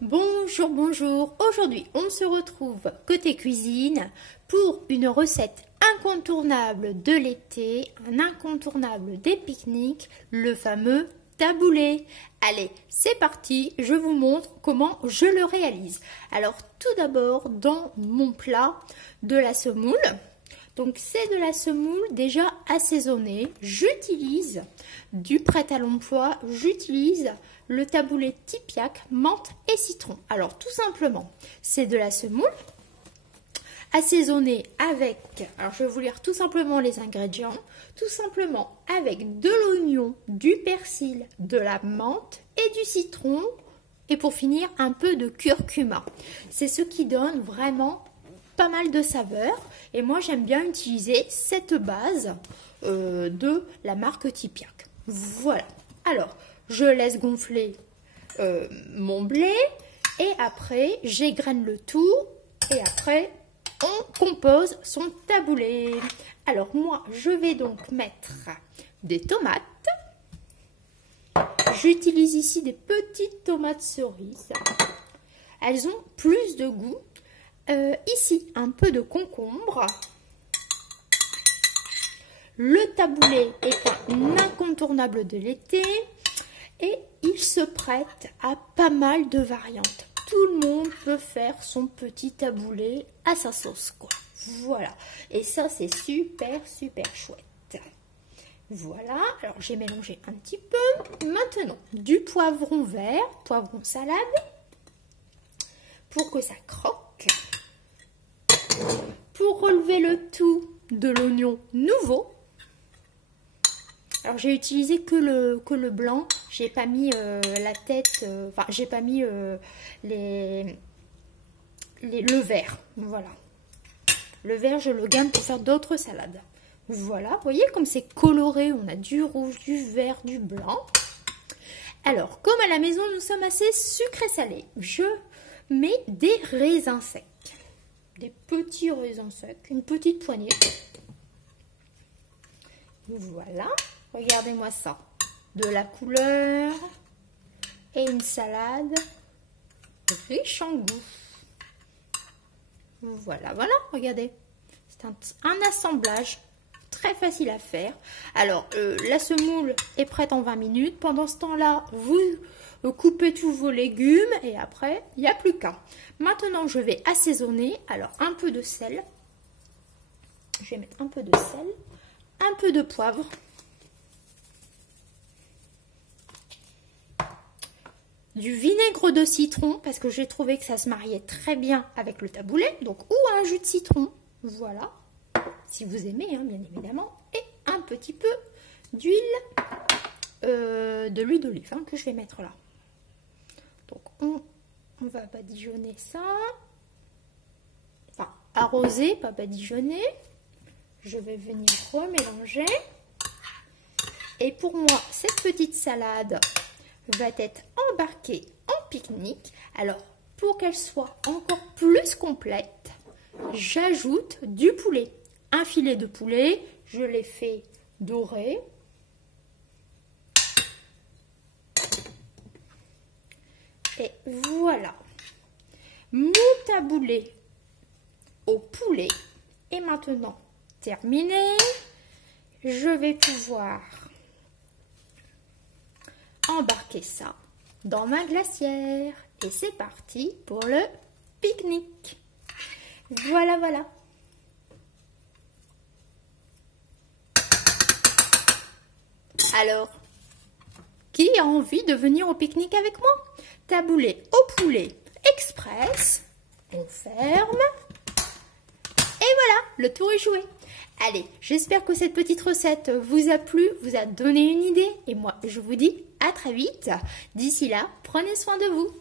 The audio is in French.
Bonjour, bonjour. Aujourd'hui, on se retrouve côté cuisine pour une recette incontournable de l'été, un incontournable des pique-niques, le fameux taboulé. Allez, c'est parti, je vous montre comment je le réalise. Alors, tout d'abord, dans mon plat, de la semoule. Donc, c'est de la semoule déjà assaisonnée. J'utilise du prêt à l'emploi, j'utilise le taboulé Tipiak, menthe et citron. Alors, tout simplement, c'est de la semoule assaisonnée avec, alors je vais vous lire tout simplement les ingrédients, tout simplement avec de l'oignon, du persil, de la menthe et du citron. Et pour finir, un peu de curcuma. C'est ce qui donne vraiment pas mal de saveurs. Et moi, j'aime bien utiliser cette base de la marque Tipiak. Voilà. Alors, je laisse gonfler mon blé et après, j'égrène le tout et après, on compose son taboulé. Alors, moi, je vais donc mettre des tomates. J'utilise ici des petites tomates cerises. Elles ont plus de goût. Ici, un peu de concombre. Le taboulé est un incontournable de l'été et il se prête à pas mal de variantes. Tout le monde peut faire son petit taboulé à sa sauce, quoi. Voilà. Et ça, c'est super, super chouette. Voilà. Alors, j'ai mélangé un petit peu. Maintenant, du poivron vert, poivron salade, pour que ça croque. Pour relever le tout, de l'oignon nouveau. Alors j'ai utilisé que le blanc, j'ai pas mis la tête, enfin j'ai pas mis le vert, voilà. Le vert je le garde pour faire d'autres salades. Voilà, vous voyez comme c'est coloré, on a du rouge, du vert, du blanc. Alors comme à la maison nous sommes assez sucrés-salés, je mets des raisins secs. Des petits raisins secs, une petite poignée. Voilà, regardez-moi ça. De la couleur et une salade riche en goût. Voilà, voilà, regardez. C'est un assemblage très facile à faire. Alors, la semoule est prête en 20 minutes. Pendant ce temps-là, vous coupez tous vos légumes et après, il n'y a plus qu'à. Maintenant, je vais assaisonner. Alors, un peu de sel. Je vais mettre un peu de sel. Un peu de poivre. Du vinaigre de citron, parce que j'ai trouvé que ça se mariait très bien avec le taboulé. Donc, ou un jus de citron. Voilà. Si vous aimez, hein, bien évidemment. Et un petit peu d'huile, de l'huile d'olive hein, que je vais mettre là. Donc, on va badigeonner ça. Enfin, arroser, pas badigeonner. Je vais venir remélanger. Et pour moi, cette petite salade va être embarquée en pique-nique. Alors, pour qu'elle soit encore plus complète, j'ajoute du poulet. Un filet de poulet, je l'ai fait dorer. Et voilà, mon taboulé au poulet est maintenant terminé. Je vais pouvoir embarquer ça dans ma glacière. Et c'est parti pour le pique-nique. Voilà, voilà. Alors, qui a envie de venir au pique-nique avec moi? Taboulé au poulet express. On ferme. Et voilà, le tour est joué. Allez, j'espère que cette petite recette vous a plu, vous a donné une idée. Et moi, je vous dis à très vite. D'ici là, prenez soin de vous.